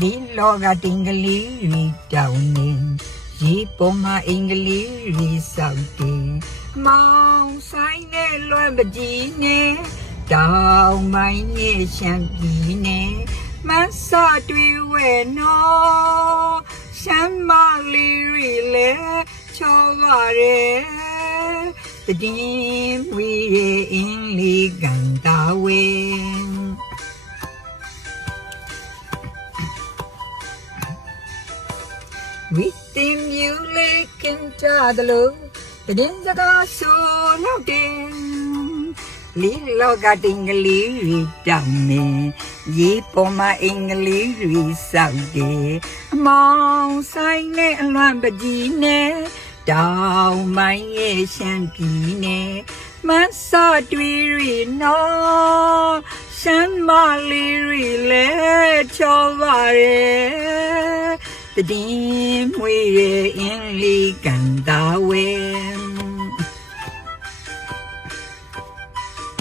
ဒီလောကတင်ကလေးတွေတောင်းနေရေပေါ်မှာအင်္ဂလိပ်တွေစောက်တယ်မောင်ဆိုင်နဲ့လွမ်းပကြီးနဲ့တောင်မိုင်းနဲ့ရှမ်းပြည်နဲ့မဆာတွေဝဲနော်ရှမ်းမလေးတွေလည်းချောပါရဲ့တည်ဝီရဲ့အင်းလေးကန်တာဝဲဝီတင်မြူလေးကင်ကြတယ်လို့တည်စကားဆိုလို့တယ်လီလောကတင်ကလေးတွေတောင်းနေရေပေါ်မှာအင်္ဂလိပ်တွေစောက်တယ်အမောင်ဆိုင်နဲ့အလွမ်းပကြီးနဲ့တောင်မိုင်းရဲ့ရှမ်းပြည်နဲ့မဆာတွေရီနော်ရှမ်းမလေးတွေလည်းချောပါရဲ့တည်မွေရဲ့အင်းလေးကန်တာဝဲ